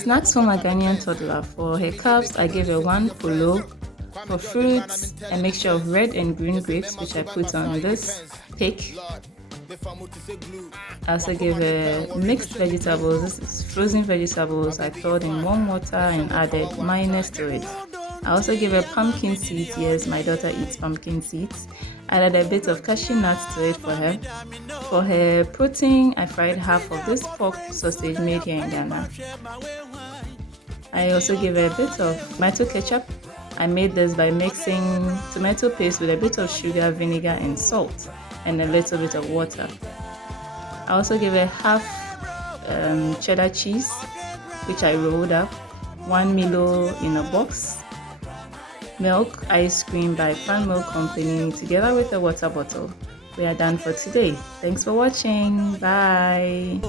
Snacks for my Ghanaian toddler. For her cups, I gave her one poloo. For fruits, a mixture of red and green grapes, which I put on this pick. I also gave her mixed vegetables. This is frozen vegetables I thawed in warm water and added mayonnaise to it. I also gave her pumpkin seeds. Yes, my daughter eats pumpkin seeds. I added a bit of cashew nuts to it for her. For her protein, I fried half of this pork sausage made here in Ghana. I also gave her a bit of tomato ketchup. I made this by mixing tomato paste with a bit of sugar, vinegar, and salt, and a little bit of water. I also gave her half cheddar cheese, which I rolled up, 1 Milo in a box, milk, ice cream by Fan Milk Company, together with a water bottle. We are done for today. Thanks for watching. Bye.